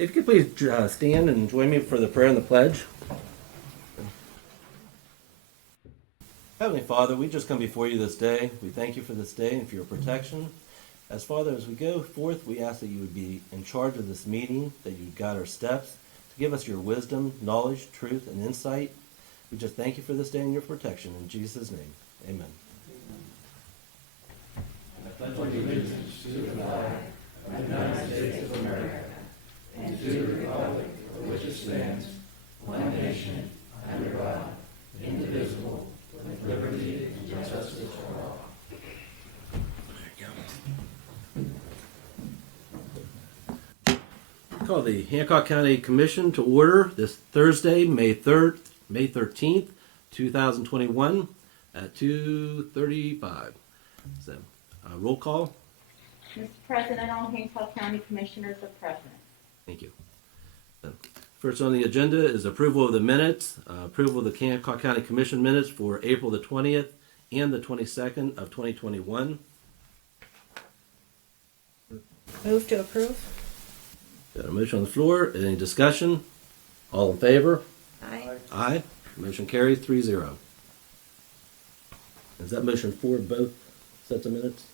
If you could please stand and join me for the prayer and the pledge. Heavenly Father, we just come before you this day. We thank you for this day and for your protection. As Father, as we go forth, we ask that you would be in charge of this meeting, that you would guide our steps, to give us your wisdom, knowledge, truth, and insight. We just thank you for this day and your protection. In Jesus' name, amen. I pledge allegiance to the flag of the United States of America and to the republic for which it stands, one nation, under God, indivisible, with liberty and justice for all. Call the Hancock County Commission to order this Thursday, May 13th, 2021 at 2:35. So, roll call. Mr. President, all Hancock County Commissioners are present. Thank you. First on the agenda is approval of the minutes, approval of the Hancock County Commission minutes for April the 20th and the 22nd of 2021. Move to approve. Got a motion on the floor. Any discussion? All in favor? Aye. Aye. Motion carries 3-0. Is that motion for both sets of minutes?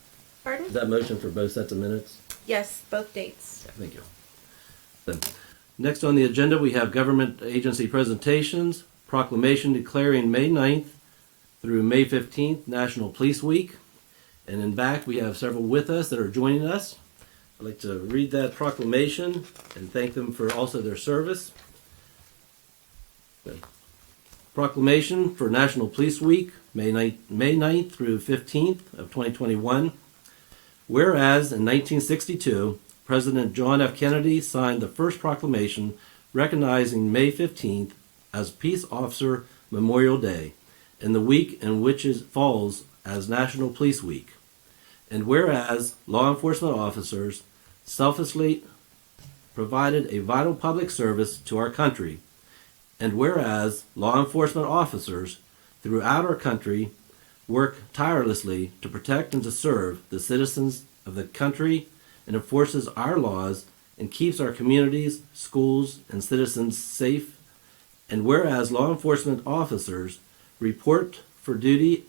Pardon? Is that motion for both sets of minutes? Yes, both dates. Yeah, thank you. Then, next on the agenda, we have government agency presentations, proclamation declaring May 9th through May 15th National Police Week. And in back, we have several with us that are joining us. I'd like to read that proclamation and thank them for also their service. Good. Proclamation for National Police Week, May 9th through 15th of 2021. Whereas in 1962, President John F. Kennedy signed the first proclamation recognizing May 15th as Peace Officer Memorial Day and the week in which it falls as National Police Week. And whereas law enforcement officers selflessly provided a vital public service to our country, and whereas law enforcement officers throughout our country work tirelessly to protect and to serve the citizens of the country and enforces our laws and keeps our communities, schools, and citizens safe, and whereas law enforcement officers report for duty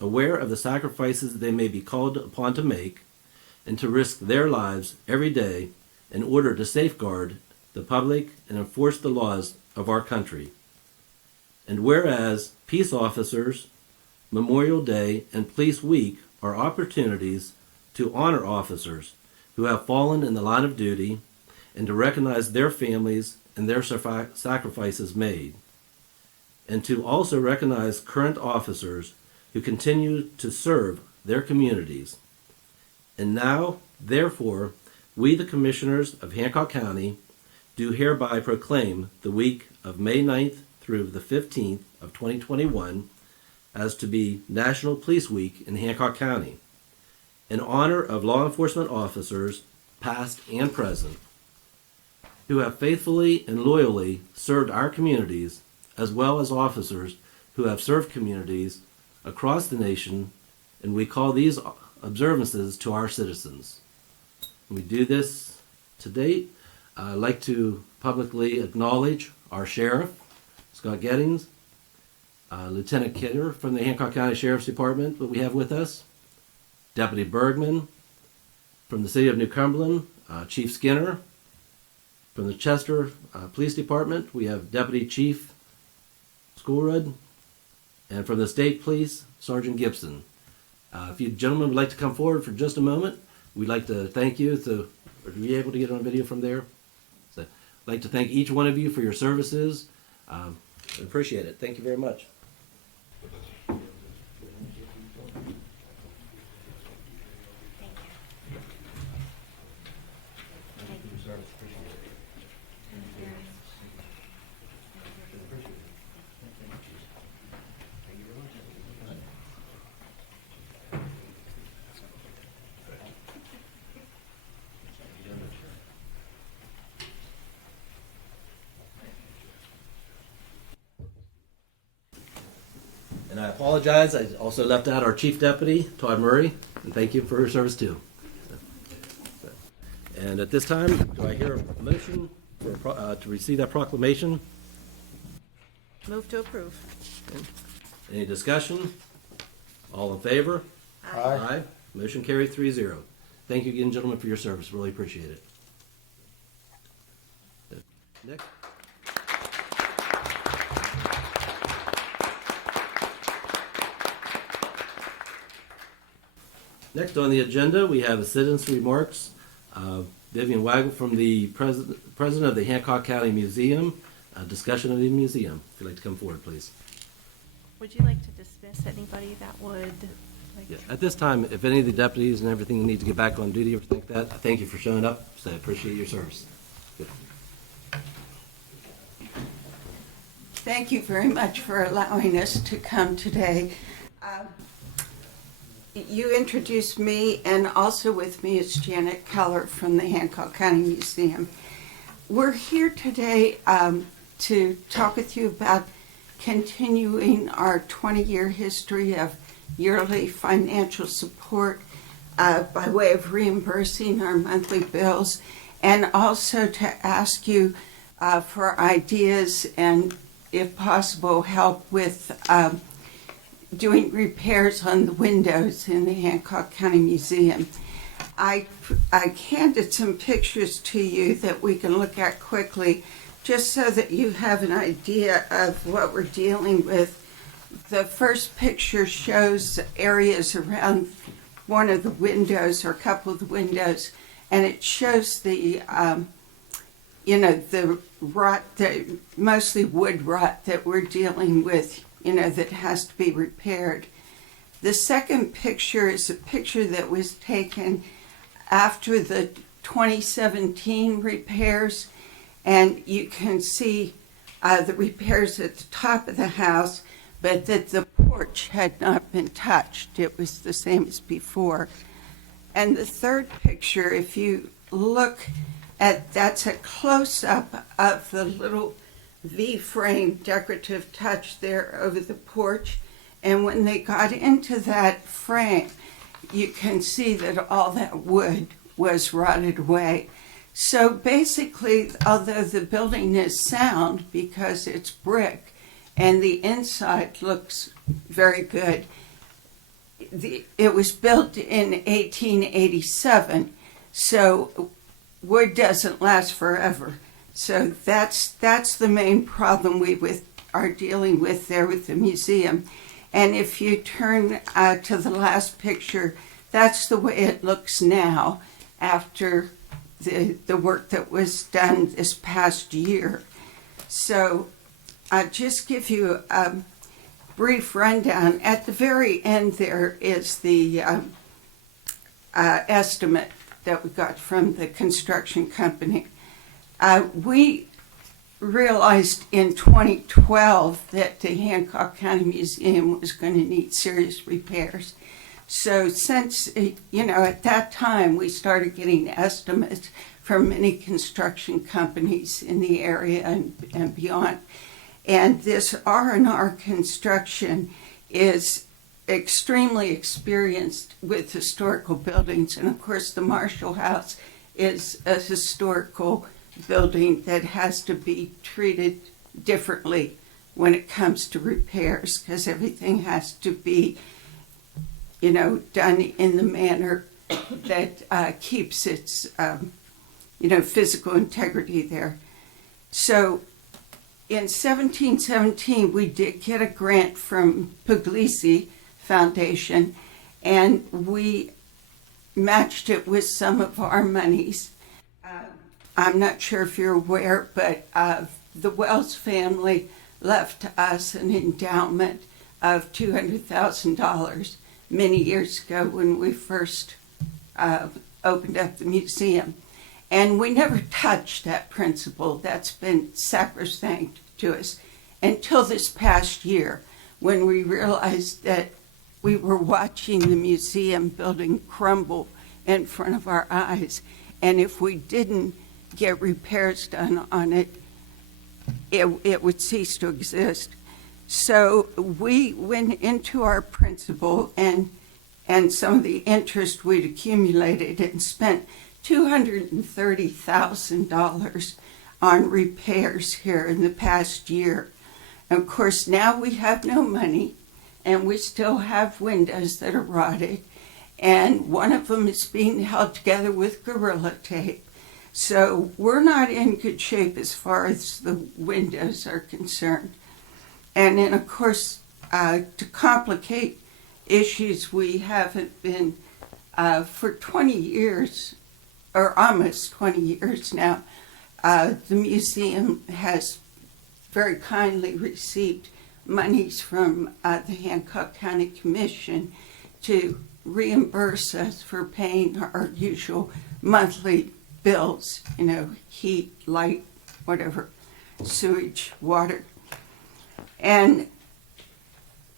aware of the sacrifices they may be called upon to make and to risk their lives every day in order to safeguard the public and enforce the laws of our country. And whereas peace officers, Memorial Day, and Police Week are opportunities to honor officers who have fallen in the line of duty and to recognize their families and their sacrifices made, and to also recognize current officers who continue to serve their communities. And now, therefore, we, the Commissioners of Hancock County, do hereby proclaim the week of May 9th through the 15th of 2021 as to be National Police Week in Hancock County, in honor of law enforcement officers, past and present, who have faithfully and loyally served our communities, as well as officers who have served communities across the nation, and we call these observances to our citizens. We do this to date. I'd like to publicly acknowledge our Sheriff, Scott Gettings, Lieutenant Kidder from the Hancock County Sheriff's Department that we have with us, Deputy Bergman from the City of New Cumberland, Chief Skinner from the Chester Police Department. We have Deputy Chief Schoolrud, and from the State Police, Sergeant Gibson. If you gentlemen would like to come forward for just a moment, we'd like to thank you. Are you able to get on video from there? So, I'd like to thank each one of you for your services. I appreciate it. Thank you very much. And I apologize. I also left out our Chief Deputy, Todd Murray, and thank you for her service too. And at this time, do I hear a motion to receive that proclamation. Move to approve. Any discussion? All in favor? Aye. Motion carried 3-0. Thank you again, gentlemen, for your service. Really appreciate it. Next. Next on the agenda, we have citizens' remarks. Vivian Waggle from the president of the Hancock County Museum. Discussion of the museum. If you'd like to come forward, please. Would you like to dismiss anybody that would like? Yeah. At this time, if any of the deputies and everything need to get back on duty or think that, I thank you for showing up. So I appreciate your service. Good. Thank you very much for allowing us to come today. You introduced me, and also with me is Janet Keller from the Hancock County Museum. We're here today to talk with you about continuing our 20-year history of yearly financial support by way of reimbursing our monthly bills, and also to ask you for ideas and, if possible, help with doing repairs on the windows in the Hancock County Museum. I handed some pictures to you that we can look at quickly, just so that you have an idea of what we're dealing with. The first picture shows areas around one of the windows, or a couple of the windows, and it shows the the rot, mostly wood rot that we're dealing with, that has to be repaired. The second picture is a picture that was taken after the 2017 repairs, and you can see the repairs at the top of the house, but that the porch had not been touched. It was the same as before. And the third picture, if you look at, that's a close-up of the little V-frame decorative touch there over the porch. And when they got into that frame, you can see that all that wood was rotted away. So basically, although the building is sound because it's brick and the inside looks very good, it was built in 1887, so wood doesn't last forever. So that's the main problem we are dealing with there with the museum. And if you turn to the last picture, that's the way it looks now after the work that was done this past year. So I'll just give you a brief rundown. At the very end there is the estimate that we got from the construction company. We realized in 2012 that the Hancock County Museum was going to need serious repairs. So since, at that time, we started getting estimates from many construction companies in the area and beyond. And this R&R Construction is extremely experienced with historical buildings. And of course, the Marshall House is a historical building that has to be treated differently when it comes to repairs, because everything has to be done in the manner that keeps its, physical integrity there. So in 1717, we did get a grant from Puglisi Foundation, and we matched it with some of our monies. I'm not sure if you're aware, but the Wells family left us an endowment of $200,000 many years ago when we first opened up the museum. And we never touched that principle. That's been sacrosanct to us until this past year, when we realized that we were watching the museum building crumble in front of our eyes. And if we didn't get repairs done on it, it would cease to exist. So we went into our principal and some of the interest we'd accumulated and spent $230,000 on repairs here in the past year. Of course, now we have no money, and we still have windows that are rotted, and one of them is being held together with Gorilla Tape. So we're not in good shape as far as the windows are concerned. And then, of course, to complicate issues, we haven't been, for 20 years, or almost 20 years now, the museum has very kindly received monies from the Hancock County Commission to reimburse us for paying our usual monthly bills, heat, light, whatever, sewage, water. And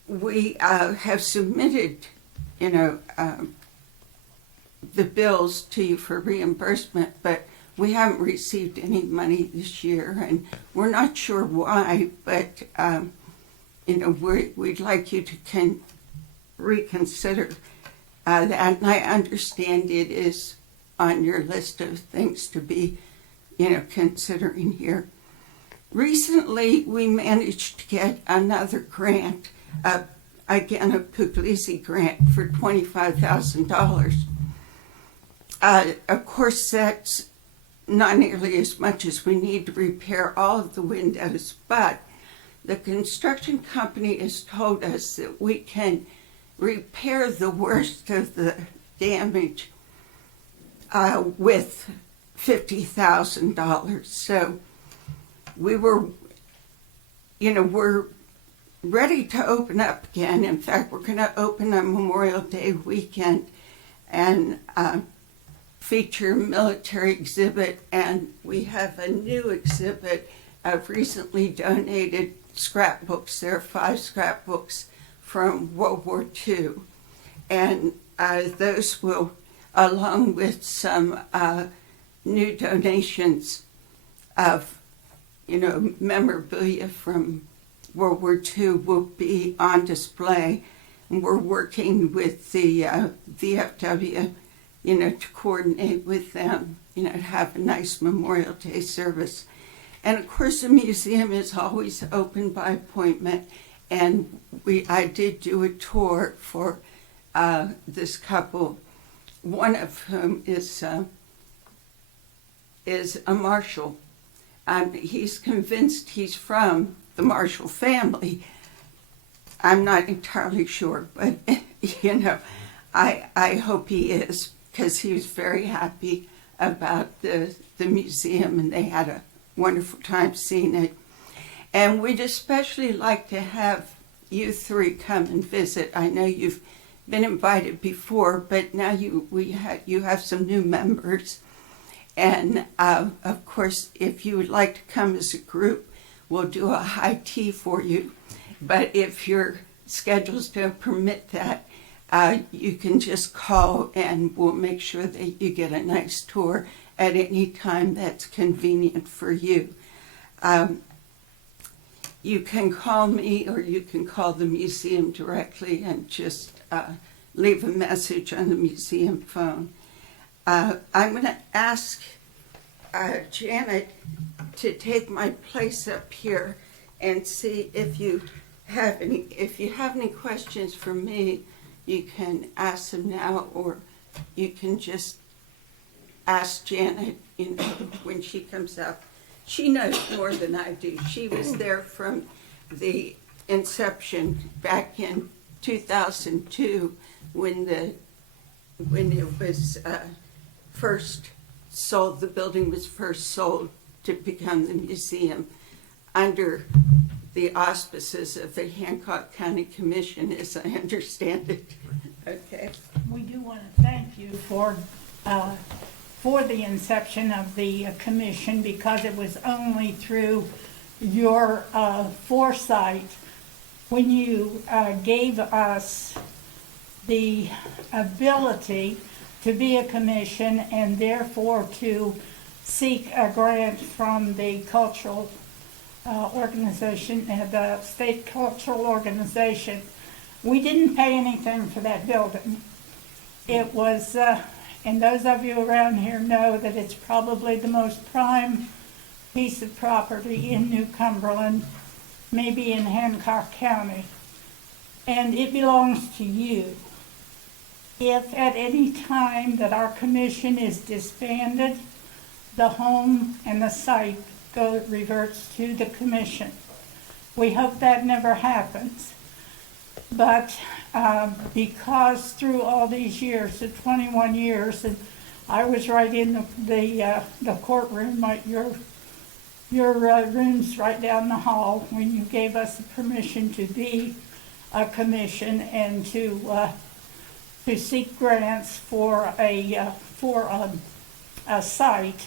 we have submitted, the bills to you for reimbursement, but we haven't received any money this year, and we're not sure why, but, we'd like you to reconsider that, and I understand it is on your list of things to be, considering here. Recently, we managed to get another grant, again, a Puglisi grant for $25,000. Of course, that's not nearly as much as we need to repair all of the windows, but the construction company has told us that we can repair the worst of the damage with $50,000. So we're ready to open up again. In fact, we're going to open on Memorial Day weekend and feature military exhibit, and we have a new exhibit. I've recently donated scrapbooks. There are 5 scrapbooks from World War II, and those will, along with some new donations of, memorabilia from World War II, will be on display. And we're working with the VFW, to coordinate with them, to have a nice Memorial Day service. And of course, the museum is always open by appointment, and I did do a tour for this couple, one of whom is a Marshall. He's convinced he's from the Marshall family. I'm not entirely sure, but I hope he is, because he was very happy about the museum, and they had a wonderful time seeing it. And we'd especially like to have you 3 come and visit. I know you've been invited before, but now you have some new members. And of course, if you would like to come as a group, we'll do a high tea for you. But if your schedules don't permit that, you can just call and we'll make sure that you get a nice tour at any time that's convenient for you. You can call me, or you can call the museum directly and just leave a message on the museum phone. I'm going to ask Janet to take my place up here and see if you have any questions for me. You can ask them now, or you can just ask Janet, when she comes up. She knows more than I do. She was there from the inception back in 2002 when it was first sold. The building was first sold to become the museum under the auspices of the Hancock County Commission, as I understand it. Okay. We do want to thank you for the inception of the commission, because it was only through your foresight when you gave us the ability to be a commission and therefore to seek a grant from the cultural organization, the state cultural organization. We didn't pay anything for that building. It was, and those of you around here know that it's probably the most prime piece of property in New Cumberland, maybe in Hancock County, and it belongs to you. If at any time that our commission is disbanded, the home and the site reverts to the commission. We hope that never happens. But because through all these years, the 21 years, and I was right in the courtroom, your room's right down the hall when you gave us the permission to be a commission and to seek grants for a site.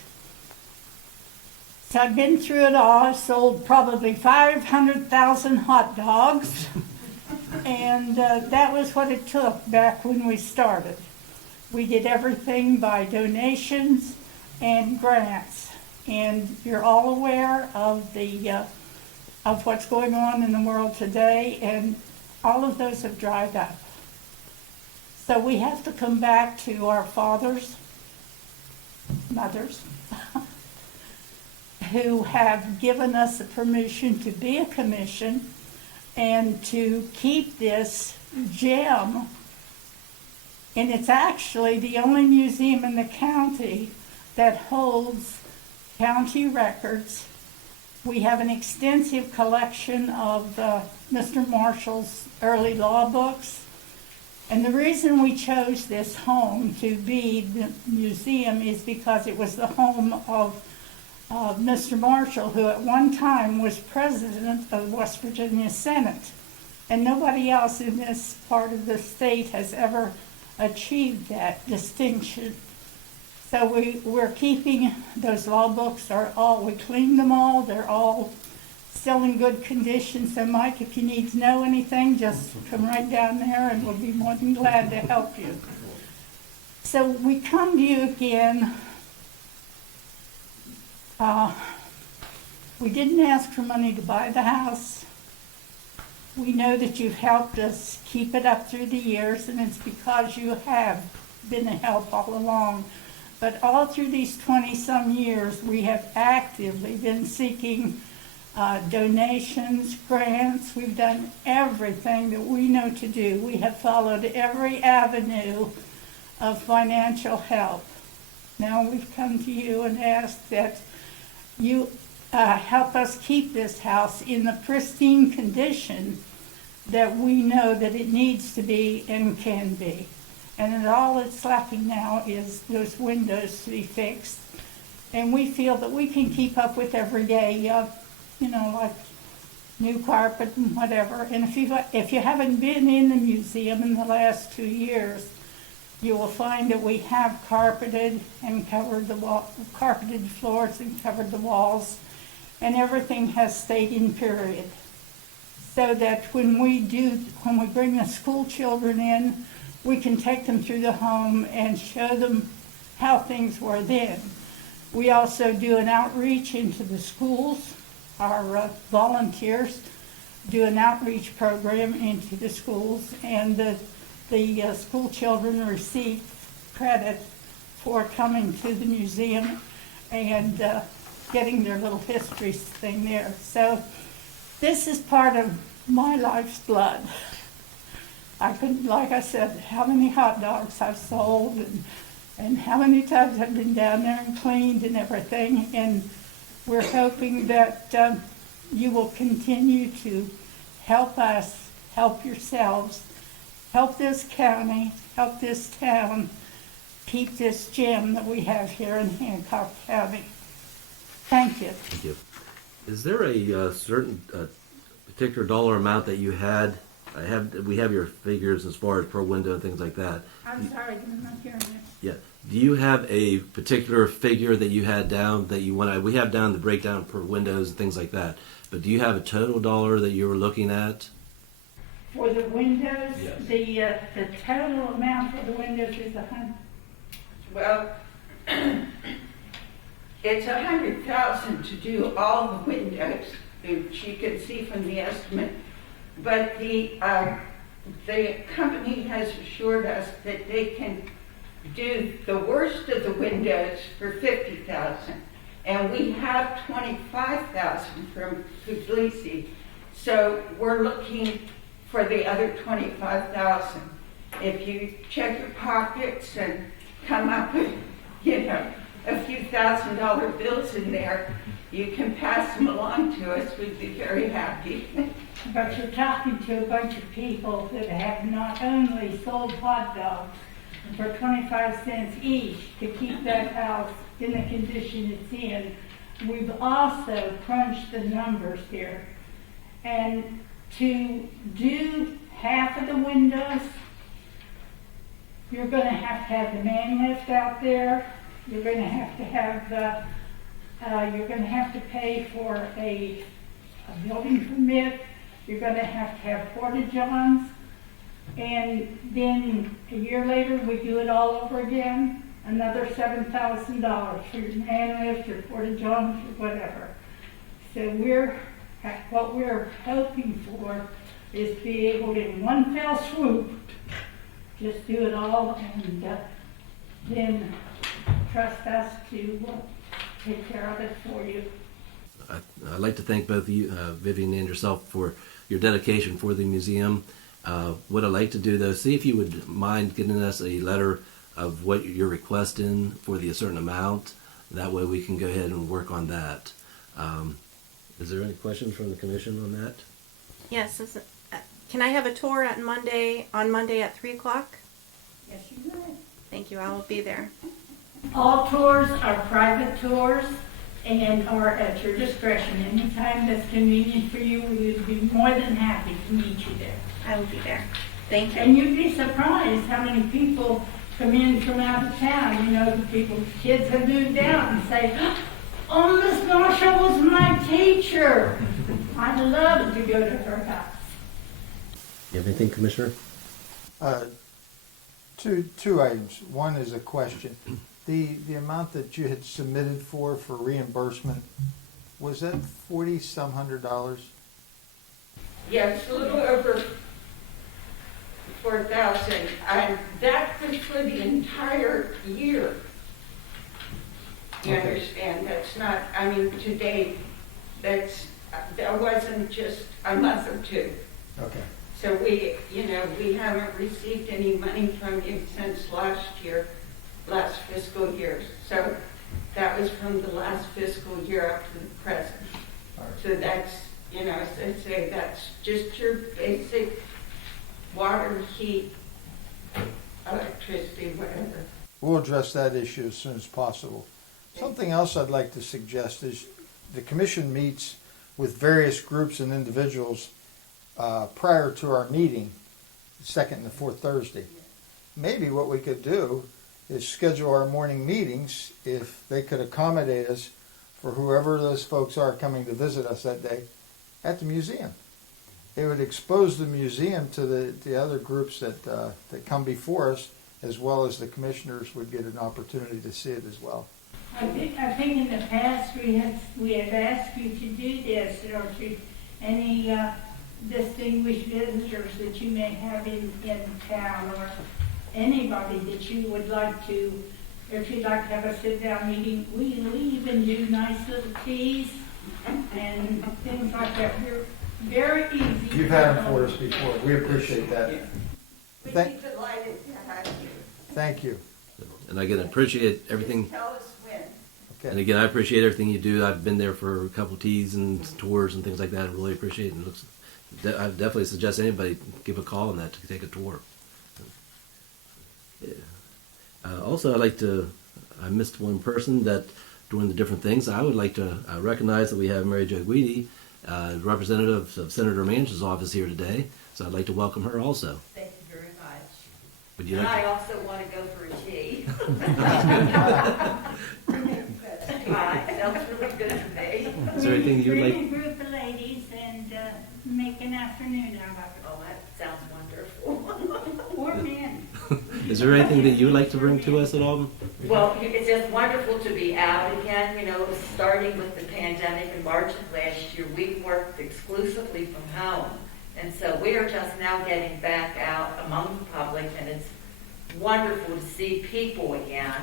So I've been through it all. I've sold probably 500,000 hot dogs. And that was what it took back when we started. We did everything by donations and grants. And you're all aware of of what's going on in the world today, and all of those have dried up. So we have to come back to our fathers, mothers, who have given us the permission to be a commission and to keep this gem. And it's actually the only museum in the county that holds county records. We have an extensive collection of Mr. Marshall's early law books. And the reason we chose this home to be the museum is because it was the home of Mr. Marshall, who at one time was president of the West Virginia Senate. And nobody else in this part of the state has ever achieved that distinction. So we're keeping those law books, we cleaned them all, they're all still in good condition. So Mike, if you need to know anything, just come right down there and we'll be more than glad to help you. So we come to you again. We didn't ask for money to buy the house. We know that you've helped us keep it up through the years, and it's because you have been a help all along. But all through these 20-some years, we have actively been seeking donations, grants. We've done everything that we know to do. We have followed every avenue of financial help. Now we've come to you and asked that you help us keep this house in the pristine condition that we know that it needs to be and can be. And all it's lacking now is those windows to be fixed. And we feel that we can keep up with every day, like new carpet and whatever. And if you haven't been in the museum in the last 2 years, you will find that we have carpeted and covered carpeted floors and covered the walls, and everything has stayed in period. So that when we bring the school children in, we can take them through the home and show them how things were then. We also do an outreach into the schools. Our volunteers do an outreach program into the schools, and the school children receive credit for coming to the museum and getting their little history thing there. So this is part of my life's blood. I couldn't, like I said, how many hot dogs I've sold and how many times I've been down there and cleaned and everything. And we're hoping that you will continue to help us, help yourselves, help this county, help this town, keep this gem that we have here in Hancock County. Thank you. Thank you. Is there a certain particular dollar amount that you had? We have your figures as far as per window and things like that. I'm sorry, I'm not hearing this. Yeah. Do you have a particular figure that you had down that you want? We have down the breakdown per windows and things like that. But do you have a total dollar that you were looking at? For the windows, Yes. the total amount for the windows is $100,000. Well, it's $100,000 to do all the windows, which you can see from the estimate. But the company has assured us that they can do the worst of the windows for $50,000. and we have 25,000 from Puglisi. So we're looking for the other 25,000. If you check your pockets and come up with, a few $1,000 bills in there, you can pass them along to us. We'd be very happy. But you're talking to a bunch of people that have not only sold hot dogs for 25 cents each to keep that house in the condition it's in. We've also crunched the numbers here. And to do half of the windows, you're going to have the man lift out there. You're going to have you're going to have to pay for a building permit. You're going to have porta-johns. And then a year later, we do it all over again. Another $7,000 for your man lift, your porta-johns, or whatever. So what we're hoping for is to be able to, in one fell swoop, just do it all and then trust us to take care of it for you. I'd like to thank both you, Vivian and yourself, for your dedication for the museum. What I'd like to do, though, see if you would mind getting us a letter of what you're requesting for the certain amount. That way we can go ahead and work on that. Is there any questions from the commission on that? Yes, can I have a tour on Monday at 3 o'clock? Yes, you may. Thank you, I will be there. All tours are private tours and are at your discretion. Anytime that's convenient for you, we would be more than happy to meet you there. I will be there. Thank you. And you'd be surprised how many people come in from out of town. The kids have moved out and say, "Oh, Miss Marshall was my teacher." I'd love to go to her house. You have anything, Commissioner? Two items. One is a question. The amount that you had submitted for reimbursement, was that $4,000-some? Yeah, it's a little over 4,000, and that was for the entire year. You Okay. understand? That's not, to date, that wasn't just a month or two. Okay. So we haven't received any money from you since last fiscal year. So that was from the last fiscal year up to the present. All right. So that's, as I say, that's just your basic water, heat, electricity, whatever. We'll address that issue as soon as possible. Something else I'd like to suggest is the commission meets with various groups and individuals prior to our meeting, the second and the fourth Thursday. Maybe what we could do is schedule our morning meetings, if they could accommodate us, for whoever those folks are coming to visit us that day, at the museum. It would expose the museum to the other groups that come before us, as well as the commissioners would get an opportunity to see it as well. I think in the past we have asked you to do this, or to any distinguished visitors that you may have in town, or anybody that you would like to, if you'd like to have a sit-down meeting. We even do nice little teas and things like that. We're very easy. You've had them for us before. We appreciate that. We'd Thank- be delighted to have you. Thank you. And again, I appreciate everything. Tell us when. And Okay. again, I appreciate everything you do. I've been there for a couple teas and tours and things like that. I really appreciate it. And I definitely suggest anybody give a call on that to take a tour. Yeah. Also, I missed one person that doing the different things. I would like to recognize that we have Mary Jo Guidi, representative of Senator Manchin's office here today. So I'd like to welcome her also. Thank you very much. Would you And like I also want to go for a tea. Sounds really good to me. Is there anything you'd Bring like? a group of ladies and make an afternoon out of Oh, that sounds wonderful. it. Or men. Is there anything that you would like to bring to us at all? Well, it's just wonderful to be out again. Starting with the pandemic in March of last year, we worked exclusively from home. And so we are just now getting back out among the public, and it's wonderful to see people again.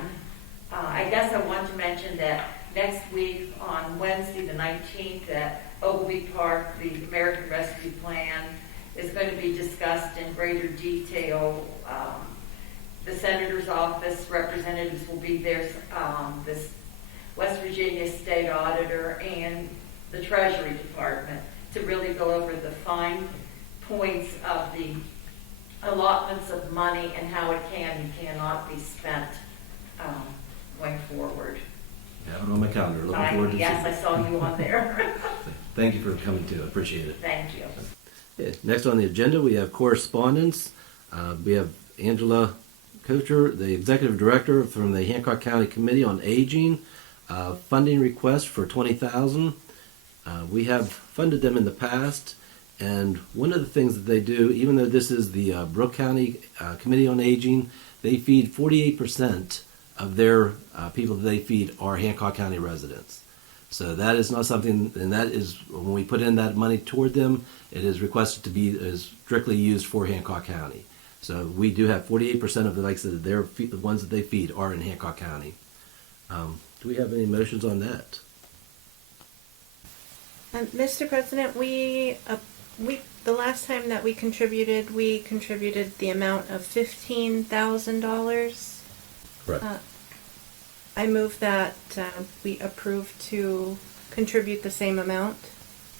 I guess I want to mention that next week on Wednesday, the 19th, at Ogilvy Park, the American Rescue Plan is going to be discussed in greater detail. The Senator's office representatives will be there, this West Virginia State Auditor and the Treasury Department to really go over the fine points of the allotments of money and how it can and cannot be spent going forward. I have it on my calendar. Looking forward to Yes, seeing I saw you on there. it. Thank you for coming too. I appreciate it. Thank you. Okay, next on the agenda, we have correspondence. We have Angela Kocher, the Executive Director from the Hancock County Committee on Aging, funding request for $20,000. We have funded them in the past, and one of the things that they do, even though this is the Brooke County Committee on Aging, they feed 48% of their people that they feed are Hancock County residents. So that is not something, and that is, when we put in that money toward them, it is requested to be strictly used for Hancock County. So we do have 48% of the, like I said, the ones that they feed are in Hancock County. Do we have any motions on that? Mr. President, we the last time that we contributed the amount of $15,000. Correct. I move that we approve to contribute the same amount.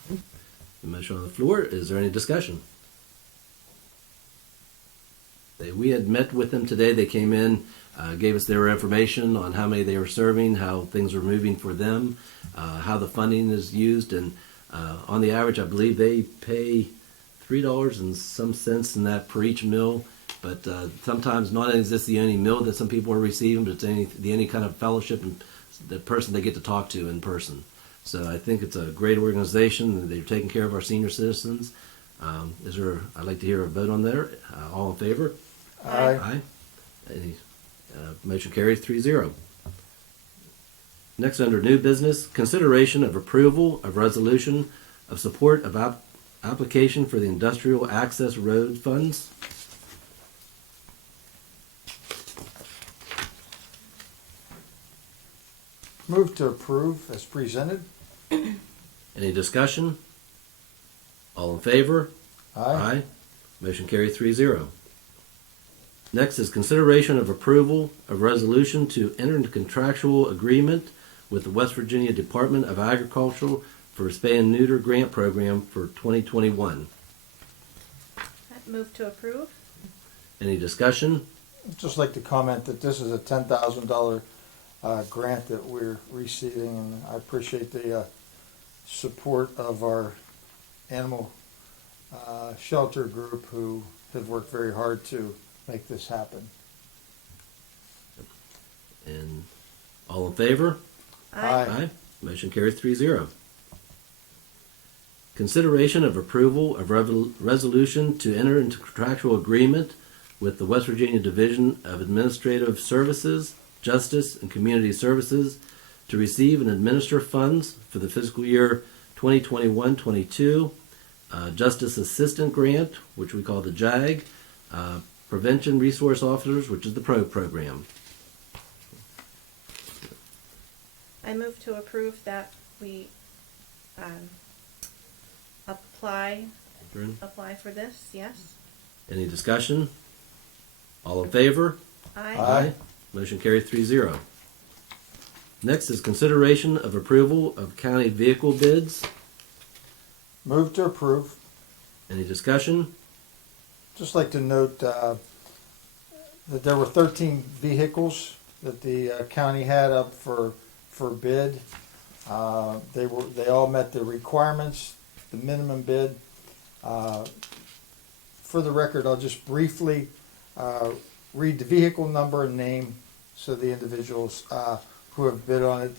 The motion on the floor. Is there any discussion? We had met with them today. They came in, gave us their information on how many they were serving, how things are moving for them, how the funding is used, and on the average, I believe they pay $3 and some cents in that per each meal. But sometimes not only is this the only meal that some people are receiving, but it's any kind of fellowship and the person they get to talk to in person. So I think it's a great organization, and they're taking care of our senior citizens. I'd like to hear a vote on there. All in favor? Aye. Aye. Any, motion carries 3-0. Next, under new business, consideration of approval of resolution of support of application for the industrial access road funds. Move to approve as presented. Any discussion? All in favor? Aye. Motion carries 3-0. Next is consideration of approval of resolution to enter into contractual agreement with the West Virginia Department of Agriculture for spay and neuter grant program for 2021. Move to approve. Any discussion? I'd just like to comment that this is a $10,000 grant that we're receiving, and I appreciate the support of our animal shelter group who have worked very hard to make this happen. And all in favor? Aye. Motion carries 3-0. Consideration of approval of resolution to enter into contractual agreement with the West Virginia Division of Administrative Services, Justice, and Community Services to receive and administer funds for the fiscal year 2021-22, Justice Assistant Grant, which we call the JAG, Prevention Resource Officers, which is the PRO program. I move to approve that we apply for this. Yes. Any discussion? All in favor? Aye. Motion carries 3-0. Next is consideration of approval of county vehicle bids. Move to approve. Any discussion? Just like to note that there were 13 vehicles that the county had up for bid. They all met the requirements, the minimum bid. For the record, I'll just briefly read the vehicle number and name so the individuals who have bid on it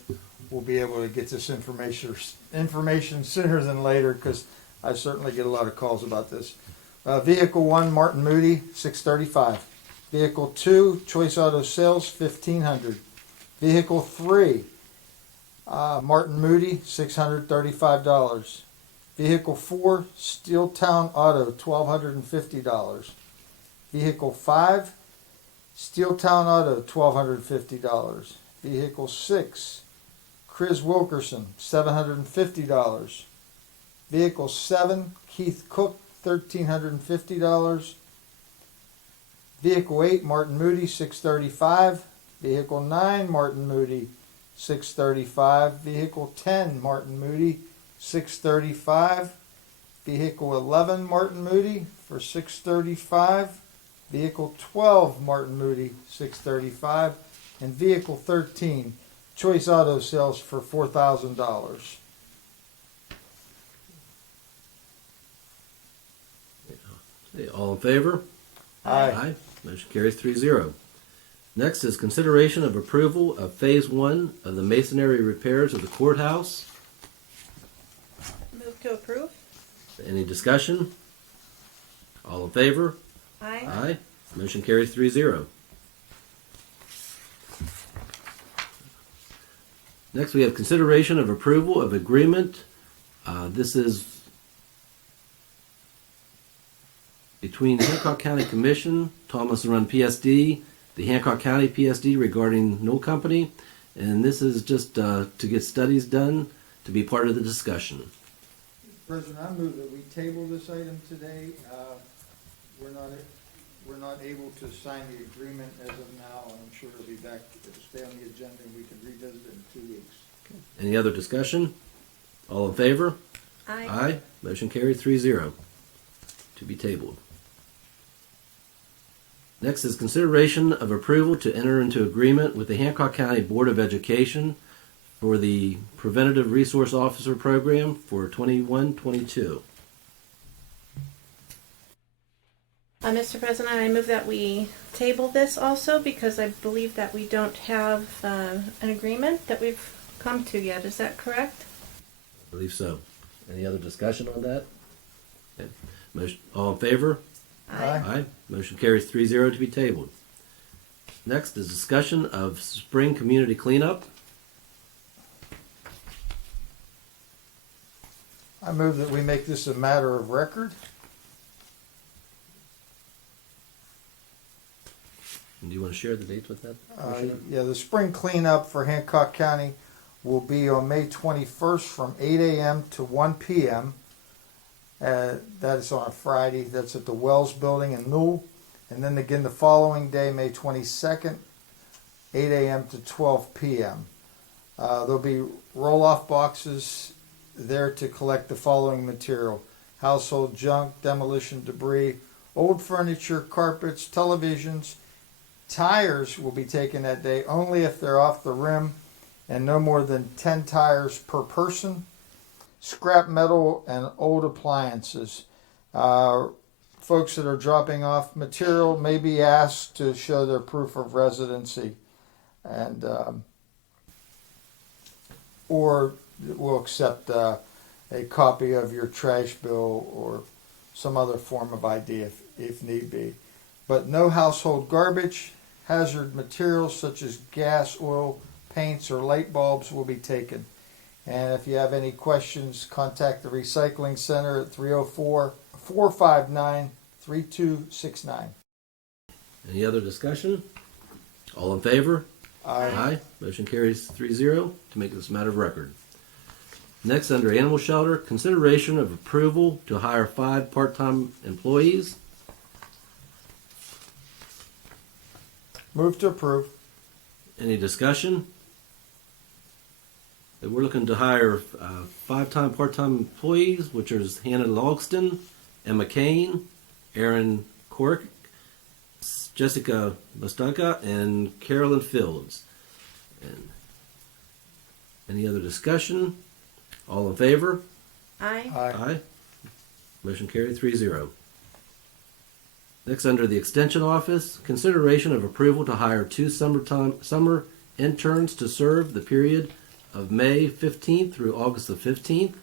will be able to get this information sooner than later, because I certainly get a lot of calls about this. Vehicle 1, Martin Moody, $635. Vehicle 2, Choice Auto Sales, $1,500. Vehicle 3, Martin Moody, $635. Vehicle 4, Steeltown Auto, $1,250. Vehicle 5, Steeltown Auto, $1,250. Vehicle 6, Chris Wilkerson, $750. Vehicle 7, Keith Cook, $1,350. Vehicle 8, Martin Moody, $635. Vehicle 9, Martin Moody, $635. Vehicle 10, Martin Moody, $635. Vehicle 11, Martin Moody, for $635. Vehicle 12, Martin Moody, $635. And Vehicle 13, Choice Auto Sales, for $4,000. Okay, all in favor? Aye. Motion carries 3-0. Next is consideration of approval of Phase 1 of the masonry repairs of the courthouse. Move to approve. Any discussion? All in favor? Aye. Aye. Motion carries 3-0. Next, we have consideration of approval of agreement. This is between Hancock County Commission, Thomas Run PSD, the Hancock County PSD regarding Knoll Company, and this is just to get studies done to be part of the discussion. President, I move that we table this item today. We're not able to sign the agreement as of now, and I'm sure it'll be back, it'll stay on the agenda, and we can revisit it in 2 weeks. Any other discussion? All in favor? Aye. Aye. Motion carried 3-0 to be tabled. Next is consideration of approval to enter into agreement with the Hancock County Board of Education for the Preventative Resource Officer Program for 21-22. Mr. President, I move that we table this also because I believe that we don't have an agreement that we've come to yet. Is that correct? I believe so. Any other discussion on that? Okay. Motion, all in favor? Aye. Motion carries 3-0 to be tabled. Next is discussion of spring community cleanup. I move that we make this a matter of record. And do you want to share the dates with that? Commissioner? Yeah, the spring cleanup for Hancock County will be on May 21st from 8 a.m. to 1 p.m. That is on a Friday. That's at the Wells Building in Newell. And then again the following day, May 22nd, 8 a.m. to 12 p.m. There'll be roll-off boxes there to collect the following material: household junk, demolition debris, old furniture, carpets, televisions. Tires will be taken that day only if they're off the rim and no more than 10 tires per person. Scrap metal and old appliances. Folks that are dropping off material may be asked to show their proof of residency, and or we'll accept a copy of your trash bill or some other form of ID if need be. But no household garbage, hazard materials such as gas, oil, paints, or light bulbs will be taken. And if you have any questions, contact the Recycling Center at 304-459-3269. Any other discussion? All in favor? Aye. Motion carries 3-0 to make this a matter of record. Next, under Animal Shelter, consideration of approval to hire 5 part-time employees. Move to approve. Any discussion? We're looking to hire 5 part-time employees, which is Hannah Logston, Emma Kane, Aaron Cork, Jessica Mustunka, and Carolyn Fields. And any other discussion? All in favor? Aye. Aye. Motion carried 3-0. Next, under the Extension Office, consideration of approval to hire 2 summer interns to serve the period of May 15th through August the 15th.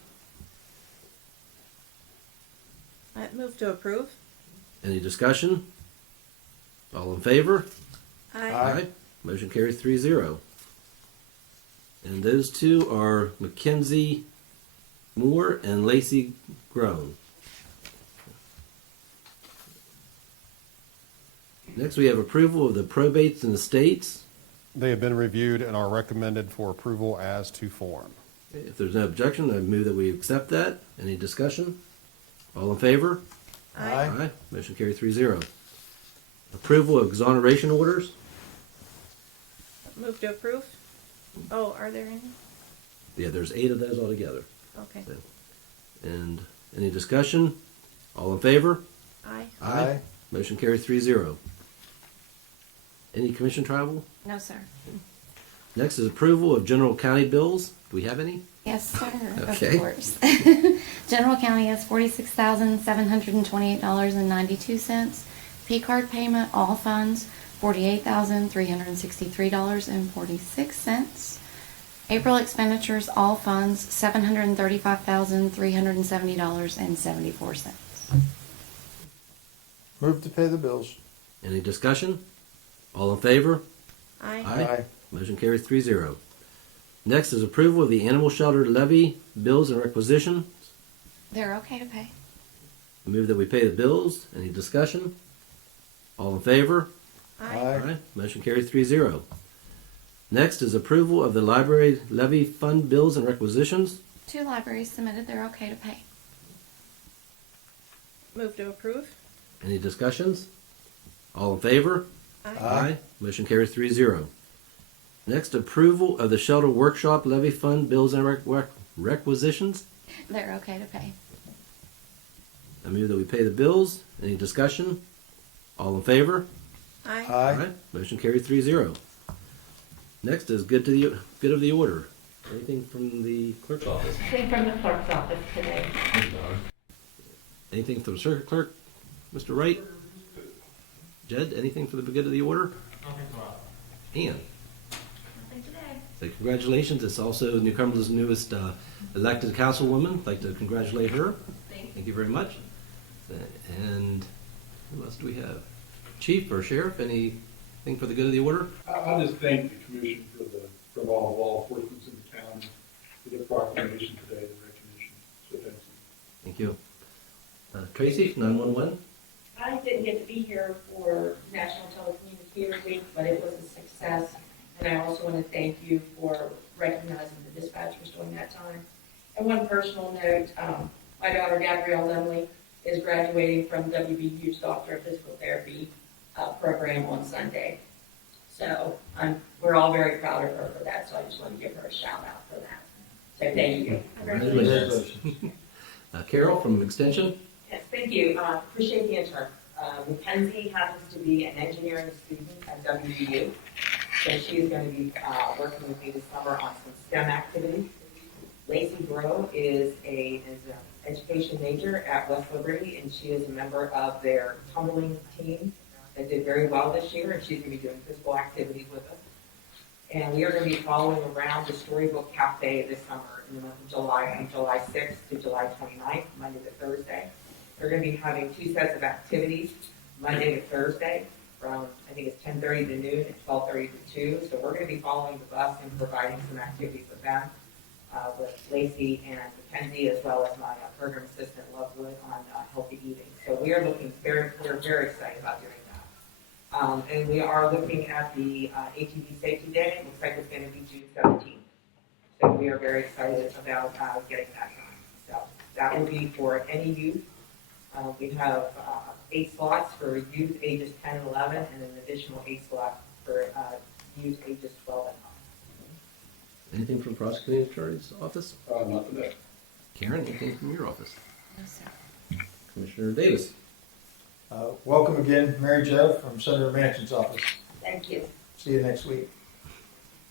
I move to approve. Any discussion? All in favor? Aye. Motion carries 3-0. And those 2 are Mackenzie Moore and Lacey Grown. Next, we have approval of the probates and estates. They have been reviewed and are recommended for approval as to form. If there's no objection, I move that we accept that. Any discussion? All in favor? Aye. Motion carried 3-0. Approval of exoneration orders. Move to approve. Oh, are there any? Yeah, there's 8 of those altogether. Okay. And any discussion? All in favor? Aye. Aye. Motion carried 3-0. Any commission travel? No, sir. Next is approval of general county bills. Do we have any? Yes, sir. Okay. Of course. General County has $46,728.92. P-card payment, all funds, $48,363.46. April expenditures, all funds, $735,370.74. Move to pay the bills. Any discussion? All in favor? Aye. Motion carries 3-0. Next is approval of the animal shelter levy bills and requisitions. They're okay to pay. I move that we pay the bills. Any discussion? All in favor? Aye. Motion carries 3-0. Next is approval of the library levy fund bills and requisitions. 2 libraries submitted. They're okay to pay. Move to approve. Any discussions? All in favor? Aye. Motion carries 3-0. Next, approval of the shelter workshop levy fund bills and requisitions. They're okay to pay. I move that we pay the bills. Any discussion? All in favor? Aye. Aye. Motion carried 3-0. Next is good of the order. Anything from the clerk's office? Came from the clerk's office today. Anything from the circuit clerk? Mr. Wright? Jed, anything for the good of the order? Ann? Say congratulations. It's also New Cumberland's newest elected councilwoman. I'd like to congratulate her. Thank you very much. And who else do we have? Chief or Sheriff, anything for the good of the order? I'll just thank the commission for all law enforcement in the town for the proclamation today, the recognition. So thank you. Thank you. Tracy, 911. I didn't get to be here for National Telecommunicator Week, but it was a success. And I also want to thank you for recognizing the dispatchers during that time. And one personal note, my daughter Gabrielle Lemley is graduating from WVU's Doctor of Physical Therapy program on Sunday. So we're all very proud of her for that, so I just want to give her a shout out for that. So thank you. Congratulations. Carol from Extension. Yes, thank you. Appreciate the intern. Mackenzie happens to be an engineering student at WVU, so she is going to be working with me this summer on some STEM activities. Lacey Bro is an education major at West Liberty, and she is a member of their tumbling team that did very well this year, and she's going to be doing physical activities with us. And we are going to be following around the Storybook Cafe this summer in the month of July, from July 6th to July 29th, Monday to Thursday. They're going to be having 2 sets of activities, Monday to Thursday, from I think it's 10:30 to noon and 12:30 to 2. So we're going to be following the bus and providing some activities with them, with Lacey and Mackenzie, as well as my program assistant Lovewood on healthy eating. So we're very excited about doing that. And we are looking at the ATV Safety Day. It looks like it's going to be June 17th. So we are very excited about getting that done. So that will be for any youth. We have 8 slots for youth ages 10 and 11, and an additional 8 slots for youth ages 12 and up. Anything from prosecuting attorney's office? Not today. Karen, anything from your office? No, sir. Commissioner Davis. Welcome again, Mary Jo from Senator Manchin's office. Thank you. See you next week.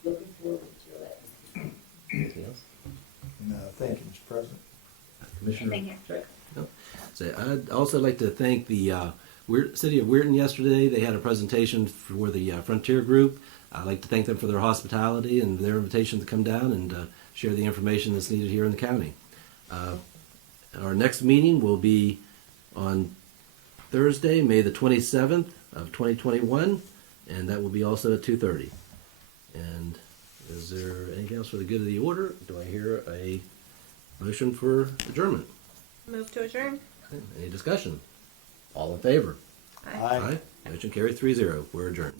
Looking forward to it. Anything else? No, thank you, Mr. President. Commissioner Thank you. Check? No? So I'd also like to thank the City of Weirton yesterday. They had a presentation for the Frontier Group. I'd like to thank them for their hospitality and their invitation to come down and share the information that's needed here in the county. Our next meeting will be on Thursday, May the 27th of 2021, and that will be also at 2:30. And is there anything else for the good of the order? Do I hear a motion for adjournment? Move to adjourn. Any discussion? All in favor? Aye. Motion carried 3-0. We're adjourned.